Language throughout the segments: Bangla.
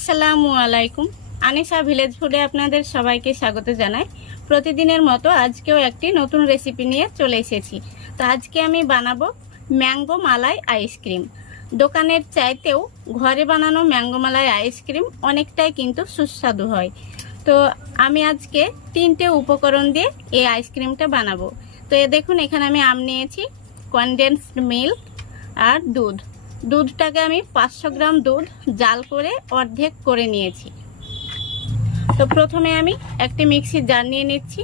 আসসালামু আলাইকুম। আনিশা ভিলেজ ফুডে আপনাদের সবাইকে স্বাগত জানাই। প্রতিদিনের মতো আজকেও একটি নতুন রেসিপি নিয়ে চলে এসেছি। তো আজকে আমি বানাবো ম্যাঙ্গো মালাই আইসক্রিম। দোকানের চাইতেও ঘরে বানানো ম্যাঙ্গো মালাই আইসক্রিম অনেকটাই কিন্তু সুস্বাদু হয়। তো আমি আজকে 3টে উপকরণ দিয়ে এই আইসক্রিমটা বানাবো। তো দেখুন, এখানে আমি আম নিয়েছি, কনডেন্সড মিল্ক আর দুধটাকে আমি 500 গ্রাম দুধ জাল করে অর্ধেক করে নিয়েছি। তো প্রথমে আমি একটি মিক্সির জার নিয়ে নিচ্ছি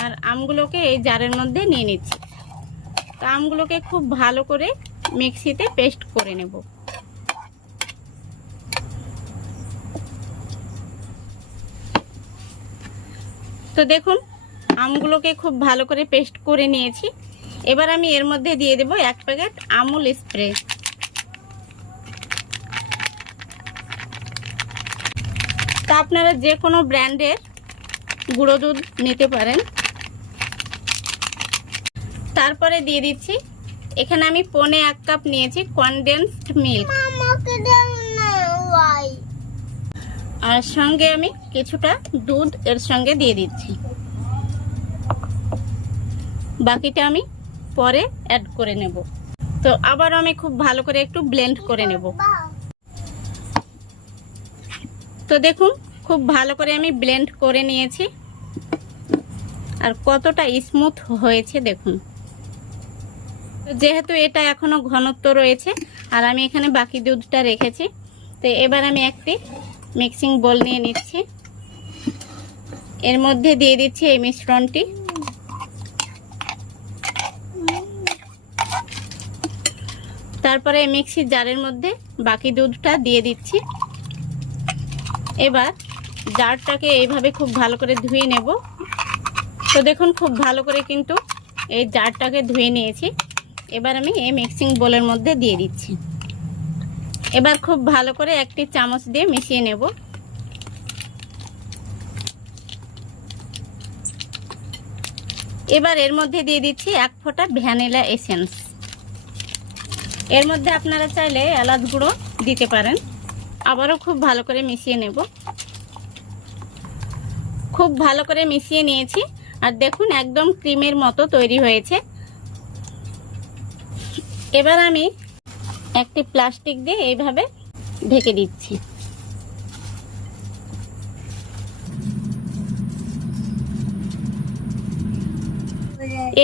আর আমগুলোকে এই জারের মধ্যে নিয়ে নিচ্ছি। তো আমগুলোকে খুব ভালো করে মিক্সিতে পেস্ট করে নেব। তো দেখুন, আমগুলোকে খুব ভালো করে পেস্ট করে নিয়েছি। এবার আমি এর মধ্যে দিয়ে দেব 1 প্যাকেট আমুল স্প্রে। তা আপনারা যে কোনো ব্র্যান্ডের গুঁড়ো দুধ নিতে পারেন। তারপরে দিয়ে দিচ্ছি, এখানে আমি 1.25 কাপ নিয়েছি কনডেন্সড মিল্ক, আর সঙ্গে আমি কিছুটা দুধ এর সঙ্গে দিয়ে দিচ্ছি। বাকিটা আমি পরে অ্যাড করে নেব। তো আবার আমি খুব ভালো করে একটু ব্লেন্ড করে নেব। তো দেখুন, খুব ভালো করে আমি ব্লেন্ড করে নিয়েছি আর কতটা স্মুথ হয়েছে দেখুন। যেহেতু এটা এখনো ঘনত্ব রয়েছে আর আমি এখানে বাকি দুধটা রেখেছি, তো এবার আমি একটি মিক্সিং বোল নিয়ে নিচ্ছি। এর মধ্যে দিয়ে দিচ্ছি এই মিশ্রণটি। তারপরে মিক্সির জারের মধ্যে বাকি দুধটা দিয়ে দিচ্ছি। এবার জারটাকে এইভাবে খুব ভালো করে ধুয়ে নেব। তো দেখুন, খুব ভালো করে কিন্তু এই জারটাকে ধুয়ে নিয়েছি। এবার আমি এই মিক্সিং বোলের মধ্যে দিয়ে দিচ্ছি। এবার খুব ভালো করে একটি চামচ দিয়ে মিশিয়ে নেব। এবার এর মধ্যে দিয়ে দিচ্ছি 1 ফোঁটা ভ্যানিলা এসেন্স। এর মধ্যে আপনারা চাইলে এলাচ গুঁড়ো দিতে পারেন। আবারও খুব ভালো করে মিশিয়ে নেব। খুব ভালো করে মিশিয়ে নিয়েছি আর দেখুন একদম ক্রিমের মতো তৈরি হয়েছে। এবার আমি একটি প্লাস্টিক দিয়ে এইভাবে ঢেকে দিচ্ছি।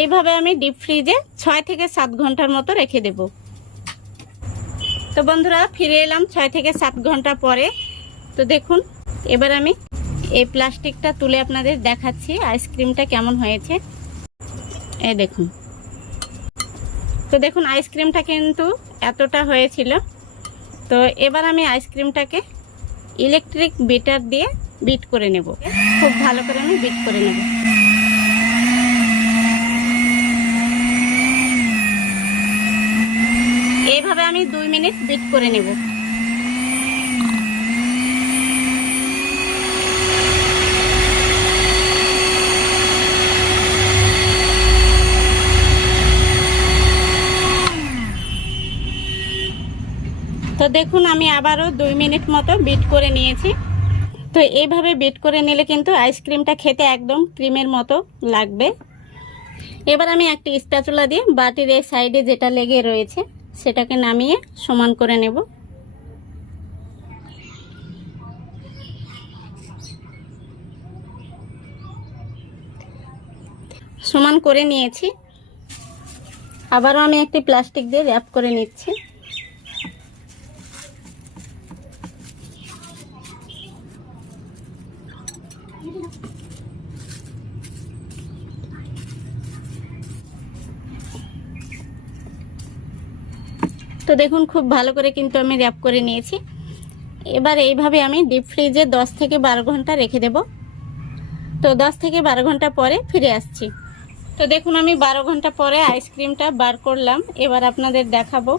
এইভাবে আমি ডিপ ফ্রিজে 6 থেকে 7 ঘন্টার মতো রেখে দেব। তো বন্ধুরা, ফিরে এলাম 6 থেকে 7 ঘন্টা পরে। তো দেখুন, এবার আমি এই প্লাস্টিকটা তুলে আপনাদের দেখাচ্ছি আইসক্রিমটা কেমন হয়েছে। এই দেখুন। তো দেখুন, আইসক্রিমটা কিন্তু এতটা হয়েছিল। তো এবার আমি আইসক্রিমটাকে ইলেকট্রিক বিটার দিয়ে বিট করে নেব। খুব ভালো করে আমি বিট করে নেব। এইভাবে আমি 2 মিনিট বিট করে নেব। তো দেখুন, আমি আবারও 2 মিনিট মতো বিট করে নিয়েছি। তো এইভাবে বিট করে নিলে কিন্তু আইসক্রিমটা খেতে একদম ক্রিমের মতো লাগবে। এবার আমি একটি স্প্যাচুলা দিয়ে বাটির এই সাইডে যেটা লেগে রয়েছে সেটাকে নামিয়ে সমান করে নেব। সমান করে নিয়েছি। আবারও আমি একটি প্লাস্টিক দিয়ে র্যাপ করে নিচ্ছি। তো দেখুন, খুব ভালো করে কিন্তু আমি র্যাপ করে নিয়েছি। এবার এইভাবে আমি ডিপ ফ্রিজে 10 থেকে 12 ঘন্টা রেখে দেব। তো 10 থেকে 12 ঘন্টা পরে ফিরে আসছি। তো দেখুন, আমি 12 ঘন্টা পরে আইসক্রিমটা বার করলাম। এবার আপনাদের দেখাবো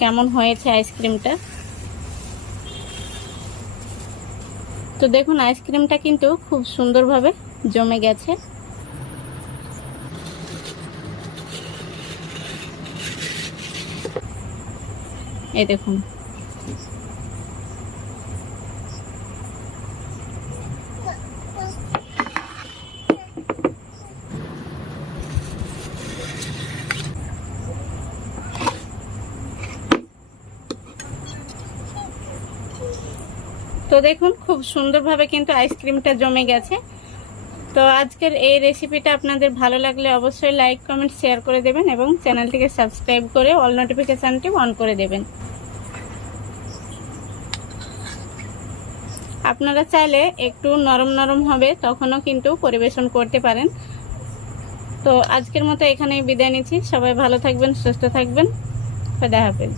কেমন হয়েছে আইসক্রিমটা। তো দেখুন, আইসক্রিমটা কিন্তু খুব সুন্দরভাবে জমে গেছে। এই দেখুন। তো দেখুন খুব সুন্দরভাবে কিন্তু আইসক্রিমটা জমে গেছে। তো আজকের এই রেসিপিটা আপনাদের ভালো লাগলে অবশ্যই লাইক কমেন্ট শেয়ার করে দেবেন এবং চ্যানেলটিকে সাবস্ক্রাইব করে অল নোটিফিকেশানটি অন করে দেবেন। আপনারা চাইলে একটু নরম নরম হবে তখনও কিন্তু পরিবেশন করতে পারেন। তো আজকের মতো এখানেই বিদায় নিচ্ছি। সবাই ভালো থাকবেন, সুস্থ থাকবেন। খোদা হাফেজ।